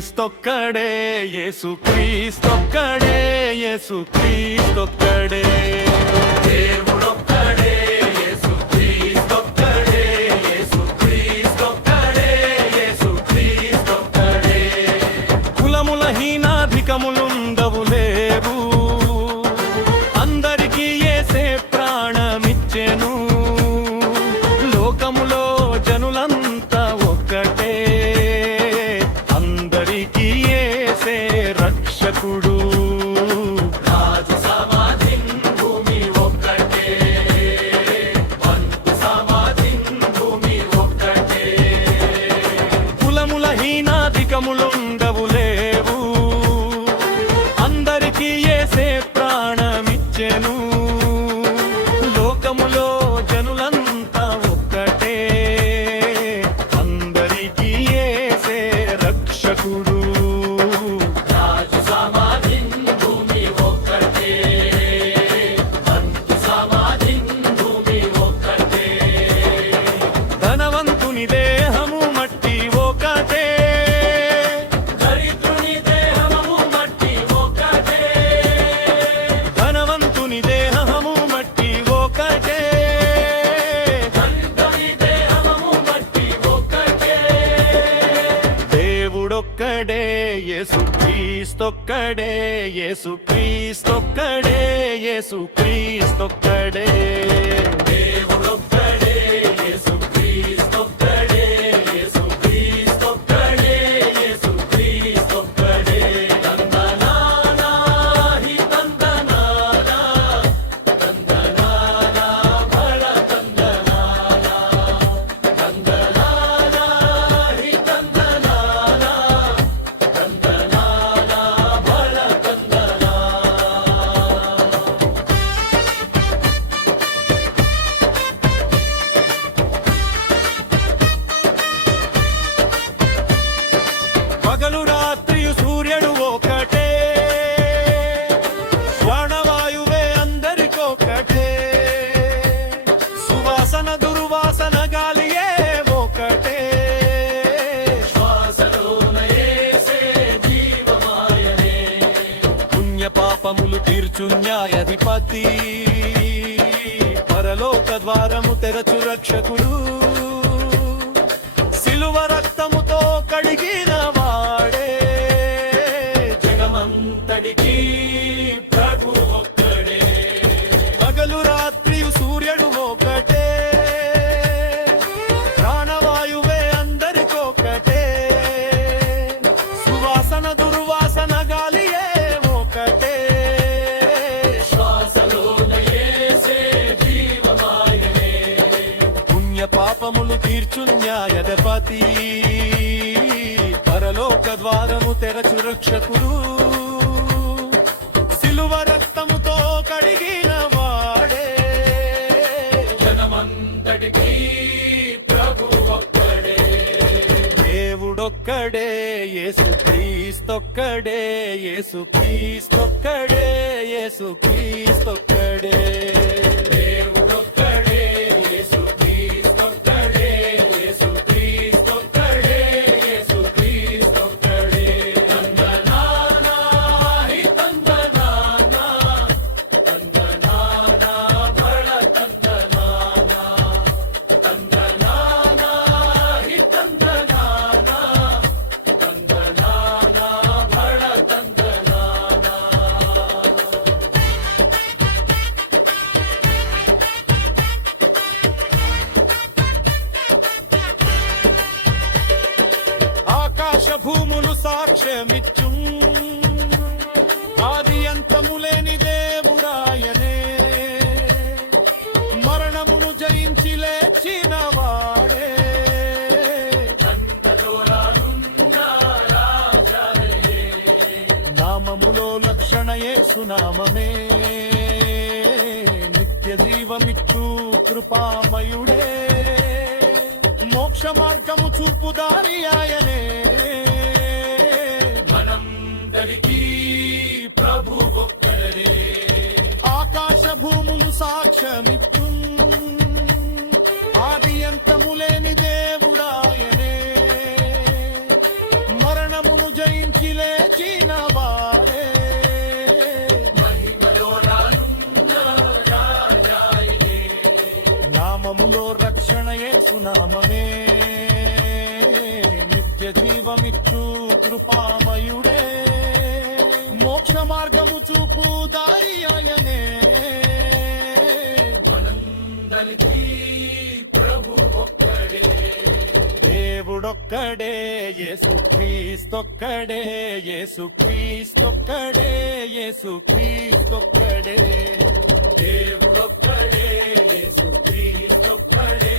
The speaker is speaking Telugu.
క్రీస్తొక్కడే యేసు క్రీస్తొక్కడే యేసు క్రీస్తొక్కడే దేవుడొక్కడే యేసు క్రీస్తొక్కడే యేసు క్రీస్తొక్కడే యేసు క్రీస్తొక్కడే కులముల హీనాధికములుండవు లేవు అందరికీ యేసే ప్రాణమిచ్చెను లోకములో జనులంతా ఒక్కటే అందరికీ యేసే రక్షకుడు రాజు సమాధి భూమి ఒక్కటే వంతు సమాధి భూమి ఒక్కటే కులముల హీనాధికములుండవు లేవు అందరికీ యేసే ప్రాణమిచ్చెను లోకములో జనులంతా ఒక్కటే అందరికీ యేసే రక్షకుడు రాజు సమాధి భూమి ఒక్కటే వంతు సమాధి భూమి ఒక్కటే ధనవంతుని దేహము మట్టి ఒకటే దరిద్రుని దేహము మట్టి ఒకటే ధనవంతుని దేహము మట్టి ఒకటే దరిద్రుని దేహము మట్టి ఒకటే దేవుడొక్కడే యేసు క్రీస్తొక్కడే యేసు క్రీస్తొక్కడే యేసు క్రీస్తొక్కడే దేవుడొక్కడే యేసు క్రీస్తొక్కడే యేసు క్రీస్తొక్కడే యేసు క్రీస్తొక్కడే తందనానా హి తందనానా తందనానా భళ తందనానా తందనానా హి తందనానా తందనానా భళ తందనానా పగలు రాత్రియు సూర్యుడు ఒకటే శ్వానవాయువే అందరికొకటే సువాసన దుర్వాసన గాలియే ఒకటే శ్వాసలోన యేసే జీవమాయనే పుణ్య పాపములు తీర్చు న్యాయాధిపతి పరలోక ద్వారము తెరచు రక్షకుడు సిలువ రక్తముతో కడిగిన వాడే జగమంతటికి ప్రభు ఒక్కడే పగలు రాత్రియు సూర్యుడు ఒకటే ప్రాణవాయువే అందరికొకటే సువాసన దుర్వాసన గాలియే ఒకటే శ్వాసలోన యేసే జీవమాయనే పుణ్య పాపములు తీర్చు న్యాయాధిపతి పరలోక ద్వారము తెరచు రక్షకుడు సిలువ రక్తముతో కడిగిన వాడే జగమంతటికి ప్రభు ఒక్కడే దేవుడొక్కడే యేసు క్రీస్తొక్కడే యేసు క్రీస్తొక్కడే యేసు క్రీస్తొక్కడే దేవుడొక్కడే యేసు క్రీస్తొక్కడే యేసు క్రీస్తొక్కడే యేసు క్రీస్తొక్కడే తందనానా హి తందనానా తందనానా భళ తందనానా తందనానా హి తందనానా తందనానా భళ తందనానా ఆకాశ భూములు సాక్ష్యమిచ్చు ఆది అంతములేని దేవుడాయనే మరణమును జయించి లేచిన వాడే నామములో లక్షణ యేసు నామమే నిత్య జీవమిచ్చు కృపామయుడే మోక్ష మార్గము చూపు దారి ఆయనే మనందరికీ ప్రభు ఒక్కడే ఆకాశ భూములు సాక్ష్యమిచ్చు ఆది అంతములేని దేవుడాయనే మరణమును జయించి నామమే నిత్య జీవమిచ్చు కృపామయుడే మోక్ష మార్గము చూపు దారి ఆయనే మనందరికీ ప్రభు ఒక్కడే దేవుడొక్కడే యేసుక్రీస్తొక్కడే యేసుక్రీస్తొక్కడే యేసుక్రీస్తొక్కడే దేవుడొక్కడే యేసుక్రీస్తొక్కడే